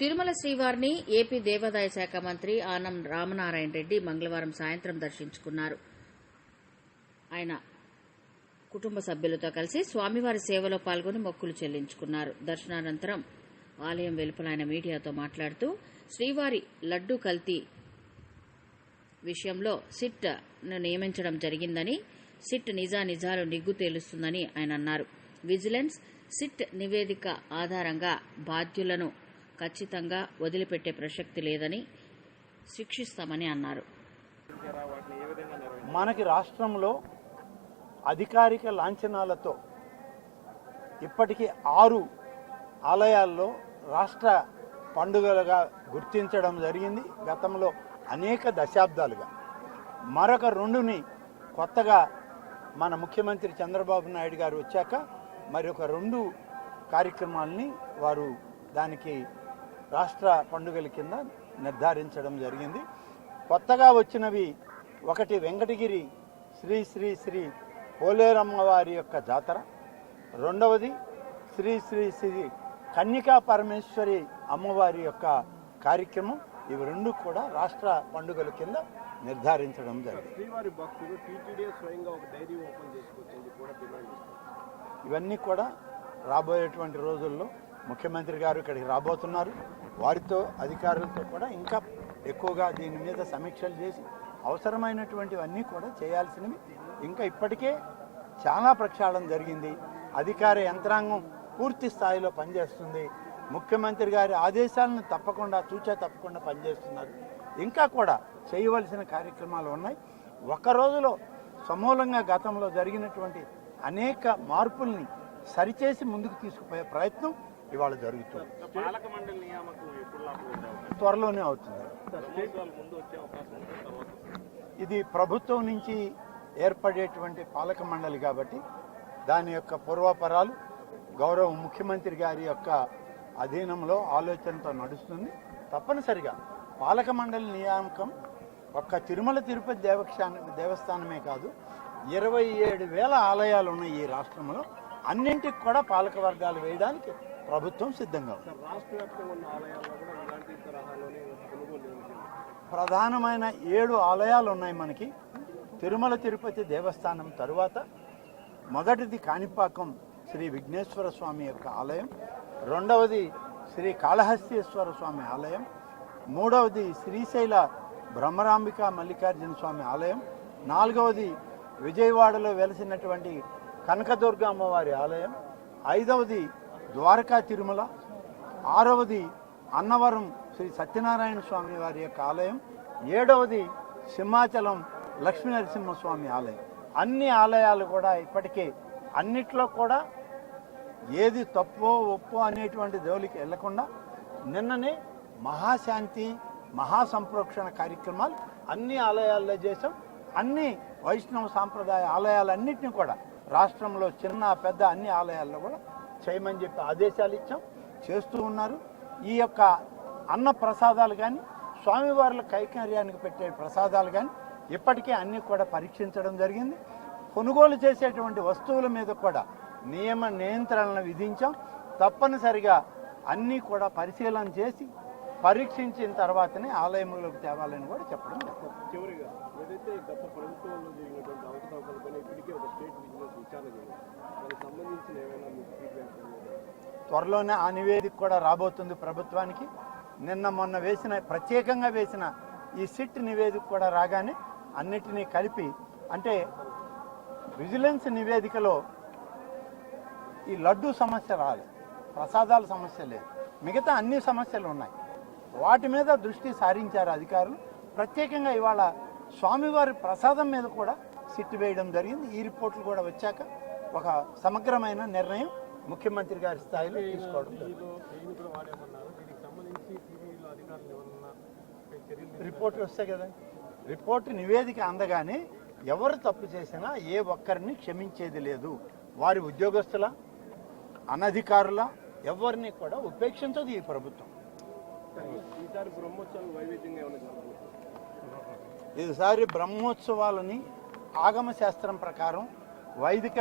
తిరుమల శ్రీవారిని ఏపీ దేవాదాయ శాఖ మంత్రి ఆనం రామనారాయణ రెడ్డి మంగళవారం సాయంత్రం దర్శించుకున్నారు. ఆయన కుటుంబ సభ్యులతో కలిసి స్వామివారి సేవలో పాల్గొని మొక్కులు చెల్లించుకున్నారు. దర్శనానంతరం ఆలయం వెలుపల ఆయన మీడియాతో మాట్లాడుతూ శ్రీవారి లడ్డూ కల్తీ విషయంలో సిట్ను నియమించడం జరిగిందని సిట్ నిజానిజాలు నిగ్గు తేలుస్తుందని ఆయన అన్నారు. విజిలెన్స్ సిట్ నివేదిక ఆధారంగా బాధ్యులను ఖచ్చితంగా వదిలిపెట్టే ప్రసక్తి లేదని శిక్షిస్తామని అన్నారు. మనకి రాష్ట్రంలో అధికారిక లాంఛనాలతో ఇప్పటికీ ఆరు ఆలయాల్లో రాష్ట్ర పండుగలుగా గుర్తించడం జరిగింది. గతంలో అనేక దశాబ్దాలుగా. మరొక రెండుని కొత్తగా మన ముఖ్యమంత్రి చంద్రబాబు నాయుడు గారు వచ్చాక మరి ఒక రెండు కార్యక్రమాలని వారు దానికి రాష్ట్ర పండుగల కింద నిర్ధారించడం జరిగింది. కొత్తగా వచ్చినవి ఒకటి వెంకటగిరి శ్రీ శ్రీ శ్రీ పోలేరమ్మ వారి యొక్క జాతర. రెండవది శ్రీ శ్రీ శ్రీ కన్యకా పరమేశ్వరి అమ్మవారి యొక్క కార్యక్రమం. ఇవి రెండు కూడా రాష్ట్ర పండుగల కింద నిర్ధారించడం జరిగింది. ఇవన్నీ కూడా రాబోయేటువంటి రోజుల్లో ముఖ్యమంత్రి గారు ఇక్కడికి రాబోతున్నారు. వారితో అధికారులతో కూడా ఇంకా ఎక్కువగా దీని మీద సమీక్షలు చేసి అవసరమైనటువంటివన్నీ కూడా చేయాల్సినవి. ఇంకా ఇప్పటికే చాలా ప్రక్షాళన జరిగింది. అధికార యంత్రాంగం పూర్తి స్థాయిలో పనిచేస్తుంది. ముఖ్యమంత్రి గారి ఆదేశాలను తప్పకుండా చూచా తప్పకుండా పనిచేస్తున్నారు. ఇంకా కూడా చేయవలసిన కార్యక్రమాలు ఉన్నాయి. ఒక రోజులో సమూలంగా గతంలో జరిగినటువంటి అనేక మార్పుల్ని సరిచేసి ముందుకు తీసుకుపోయే ప్రయత్నం ఇవాళ జరుగుతుంది. త్వరలోనే అవుతుంది. ఇది ప్రభుత్వం నుంచి ఏర్పడేటువంటి పాలక మండలి కాబట్టి దాని యొక్క పూర్వాపరాలు గౌరవ ముఖ్యమంత్రి గారి యొక్క అధీనంలో ఆలోచనతో నడుస్తుంది. తప్పనిసరిగా పాలక మండలి నియామకం ఒక్క తిరుమల తిరుపతి దేవస్థానం దేవస్థానమే కాదు ఇరవై ఏడు వేల ఆలయాలు ఉన్నాయి ఈ రాష్ట్రంలో. అన్నింటికి కూడా పాలక వర్గాలు వేయడానికి ప్రభుత్వం సిద్ధంగా ప్రధానమైన ఏడు ఆలయాలు ఉన్నాయి మనకి. తిరుమల తిరుపతి దేవస్థానం తరువాత మొదటిది కాణిపాకం శ్రీ విఘ్నేశ్వర స్వామి యొక్క ఆలయం. రెండవది శ్రీ కాళహస్తీశ్వర స్వామి ఆలయం. మూడవది శ్రీశైల బ్రహ్మరాంబిక మల్లికార్జున స్వామి ఆలయం. నాలుగవది విజయవాడలో వెలిసినటువంటి కనకదుర్గ అమ్మవారి ఆలయం ఐదవది ద్వారకా తిరుమల ఆరవది అన్నవరం శ్రీ సత్యనారాయణ స్వామి వారి యొక్క ఆలయం ఏడవది సింహాచలం లక్ష్మీ నరసింహస్వామి ఆలయం. అన్ని ఆలయాలు కూడా ఇప్పటికే అన్నిట్లో కూడా ఏది తప్పో ఒప్పో అనేటువంటి జోలికి వెళ్ళకుండా నిన్ననే మహాశాంతి మహాసంప్రోక్షణ కార్యక్రమాలు అన్ని ఆలయాల్లో చేసాం అన్ని వైష్ణవ సాంప్రదాయ ఆలయాలన్నింటినీ కూడా రాష్ట్రంలో చిన్న పెద్ద అన్ని ఆలయాల్లో కూడా చేయమని చెప్పి ఆదేశాలు ఇచ్చాం. చేస్తూ ఉన్నారు. ఈ యొక్క అన్న ప్రసాదాలు కానీ స్వామివార్ల కైకర్యానికి పెట్టే ప్రసాదాలు కానీ ఇప్పటికే అన్నీ కూడా పరీక్షించడం జరిగింది. కొనుగోలు చేసేటువంటి వస్తువుల మీద కూడా నియమ నియంత్రణలను విధించాం. తప్పనిసరిగా అన్నీ కూడా పరిశీలన చేసి పరీక్షించిన తర్వాతనే ఆలయంలోకి తేవాలని కూడా చెప్పడం జరిగింది. చివరిగా ఏదైతే గత ప్రభుత్వంలో జరిగినటువంటి అవకతవకలపైన ఇప్పటికే ఒక స్టేట్ విజిలెన్స్ విచారణ జరిగింది దానికి సంబంధించిన ఏమైనా మీకు ఫీడ్బ్యాక్ ఉందా? త్వరలోనే ఆ నివేదిక కూడా రాబోతుంది ప్రభుత్వానికి నిన్న మొన్న వేసిన ప్రత్యేకంగా వేసిన ఈ సిట్ నివేదిక కూడా రాగానే అన్నిటినీ కలిపి అంటే విజిలెన్స్ నివేదికలో ఈ లడ్డు సమస్య రాలేదు ప్రసాదాల సమస్య లేదు మిగతా అన్ని సమస్యలు ఉన్నాయి వాటి మీద దృష్టి సారించారు అధికారులు. ప్రత్యేకంగా ఇవాళ స్వామివారి ప్రసాదం మీద కూడా సిట్ వేయడం జరిగింది. ఈ రిపోర్ట్లు కూడా వచ్చాక ఒక సమగ్రమైన నిర్ణయం ముఖ్యమంత్రి గారి స్థాయిలో తీసుకోవడం జరిగింది. దీనిలో దీన్ని కూడా వాడేమన్నారు? దీనికి సంబంధించి టీవీలో అధికారులు ఎవరన్నా చర్యలు రిపోర్ట్ వస్తాయి కదా. రిపోర్ట్ నివేదిక అందగానే ఎవరు తప్పు చేసినా ఏ ఒక్కరిని క్షమించేది లేదు. వారి ఉద్యోగస్తుల అనధికారుల ఎవరిని కూడా ఉపేక్షించదు ఈ ప్రభుత్వం. ఈసారి బ్రహ్మోత్సవాలు వైవిధ్యంగా ఏమైనా ఈసారి బ్రహ్మోత్సవాలని ఆగమ శాస్త్రం ప్రకారం వైదిక